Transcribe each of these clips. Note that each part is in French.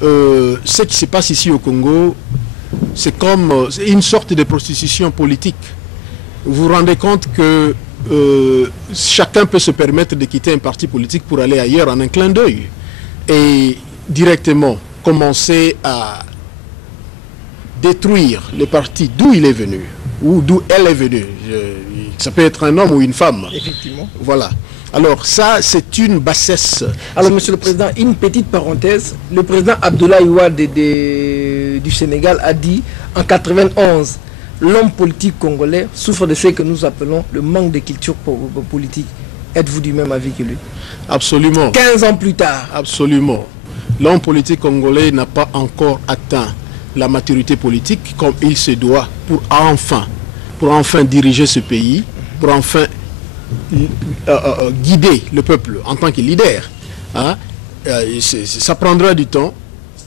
ce qui se passe ici au Congo, c'est comme une sorte de prostitution politique. Vous vous rendez compte que chacun peut se permettre de quitter un parti politique pour aller ailleurs en un clin d'œil et directement commencer à détruire les partis d'où il est venu ou d'où elle est venue. Ça peut être un homme ou une femme. Effectivement. Voilà. Alors ça, c'est une bassesse. Alors, Monsieur le Président, une petite parenthèse. Le président Abdoulaye Wade du Sénégal a dit en 91, l'homme politique congolais souffre de ce que nous appelons le manque de culture politique. Êtes-vous du même avis que lui? Absolument. 15 ans plus tard. Absolument. L'homme politique congolais n'a pas encore atteint la maturité politique comme il se doit pour enfin diriger ce pays, pour enfin guider le peuple en tant que leader. Hein? Ça prendra du temps,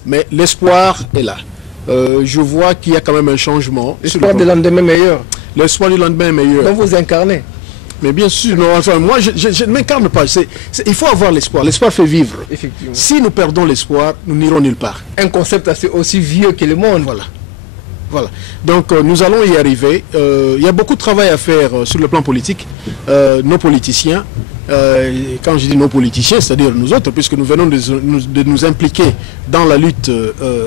mais l'espoir est là. Je vois qu'il y a quand même un changement. L'espoir du lendemain meilleur. L'espoir du lendemain meilleur. Donc vous incarnez. Mais bien sûr, non, enfin, moi je ne m'incarne pas. Il faut avoir l'espoir. L'espoir fait vivre. Effectivement. Si nous perdons l'espoir, nous n'irons nulle part. Un concept aussi vieux que le monde. Voilà. Voilà. Donc nous allons y arriver. Il y a beaucoup de travail à faire sur le plan politique. Nos politiciens, quand je dis nos politiciens, c'est-à-dire nous autres, puisque nous venons de nous impliquer dans la lutte,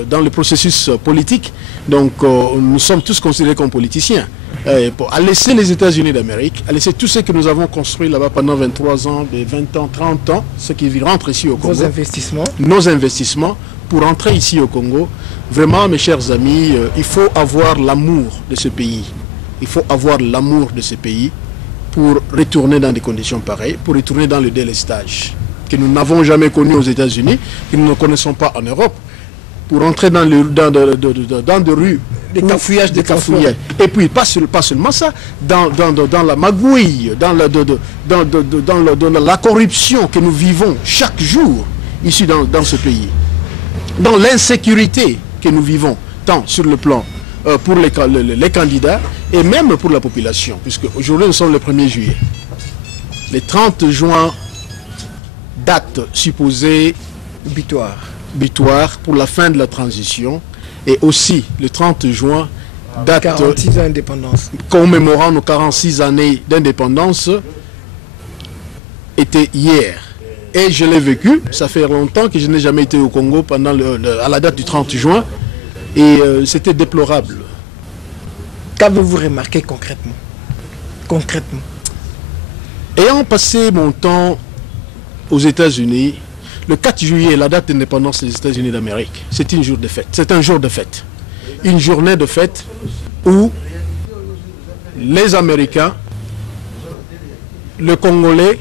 dans le processus politique. Donc nous sommes tous considérés comme politiciens. À laisser les États-Unis d'Amérique, à laisser tout ce que nous avons construit là-bas pendant 23 ans, 20 ans, 30 ans, ce qui rentre ici au Congo. Vos investissements. Nos investissements pour entrer ici au Congo. Vraiment, mes chers amis, il faut avoir l'amour de ce pays. Il faut avoir l'amour de ce pays pour retourner dans des conditions pareilles, pour retourner dans le délestage que nous n'avons jamais connu aux États-Unis, que nous ne connaissons pas en Europe, pour entrer dans des rues, des cafouillages, des cafouillages. Et puis, pas seulement ça, dans la magouille, dans la corruption que nous vivons chaque jour ici dans ce pays, dans l'insécurité que nous vivons, tant sur le plan pour les candidats et même pour la population, puisque aujourd'hui nous sommes le 1er juillet. Le 30 juin, date supposée butoir pour la fin de la transition, et aussi le 30 juin, date 46 ans d'indépendance. Commémorant nos 46 années d'indépendance, était hier. Et je l'ai vécu, ça fait longtemps que je n'ai jamais été au Congo à la date du 30 juin, et c'était déplorable. Qu'avez-vous remarqué concrètement? Ayant passé mon temps aux États-Unis, le 4 juillet, la date d'indépendance des États-Unis d'Amérique, c'est un jour de fête. C'est un jour de fête. Une journée de fête où les Américains, le Congolais,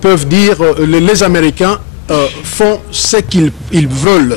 peuvent dire, les Américains font ce qu'ils veulent,